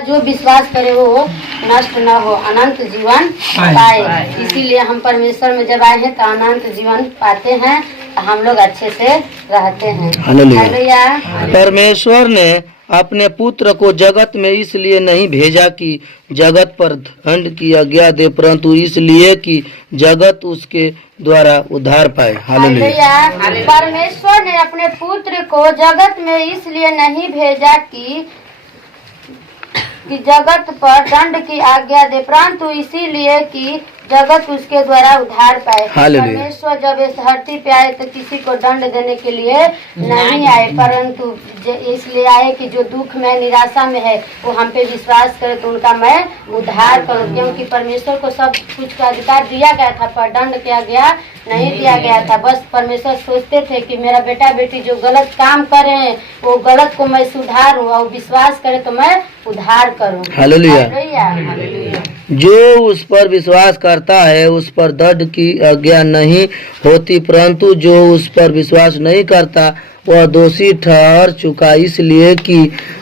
जो विश्वास करे वो नष्ट न हो, अनंत जीवन पाए। इसीलिए हम परमेश्वर में जब आए हैं तो अनंत जीवन पाते हैं, हम लोग अच्छे से रहते हैं। हालेलुया। परमेश्वर ने अपने पुत्र को जगत में इसलिए नहीं भेजा कि जगत पर दंड की आज्ञा दे, परंतु इसलिए कि जगत उसके द्वारा उद्धार पाए। हालेलुया। परमेश्वर ने अपने पुत्र को जगत में इसलिए नहीं भेजा कि जगत पर दंड की आज्ञा दे, परंतु इसीलिए कि जगत उसके द्वारा उद्धार पाए। परमेश्वर जब इस धरती पे आए तो किसी को दंड देने के लिए नहीं आए, परंतु इसलिए आए कि जो दुख में निराशा में है वो हम पे विश्वास करे तो उनका मैं उद्धार करूं। क्योंकि परमेश्वर को सब कुछ का अधिकार दिया गया था पर दंड किया गया नहीं दिया गया था। बस परमेश्वर सोचते थे कि मेरा बेटा बेटी जो गलत काम कर रहे हैं वो गलत को मैं सुधारूं और विश्वास करे तो मैं उद्धार करूं। हालेलुया। जो उस पर विश्वास करता है उस पर दंड की आज्ञा नहीं होती, परंतु जो उस पर विश्वास नहीं करता वह दोषी ठहर चुका, इसलिए कि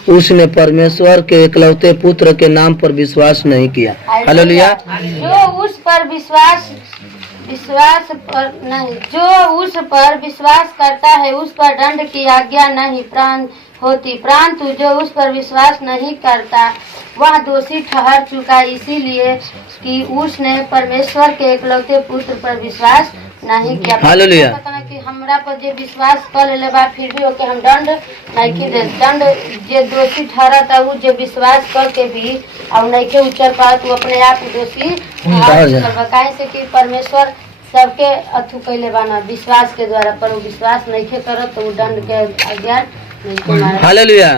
उसने परमेश्वर के एकलौते पुत्र के नाम पर विश्वास नहीं किया। हालेलुया। जो उस पर विश्वास करता है उस पर दंड की आज्ञा नहीं होती, परंतु जो उस पर विश्वास नहीं करता वह दोषी ठहर चुका, इसीलिए कि उसने परमेश्वर के एकलौते पुत्र पर विश्वास नहीं किया। हालेलुया। कि हमरा पर जो विश्वास कर ले बा फिर भी ओके हम दंड नहीं की दे। दंड जो दोषी ठहरता वो जो विश्वास करके भी और नहीं के उच्चर पात वो अपने आप दोषी काहे से कि परमेश्वर सबके अथु कैले बाना विश्वास के द्वारा, पर वो विश्वास नहीं के करत तो वो दंड के आज्ञा नहीं के। हालेलुया।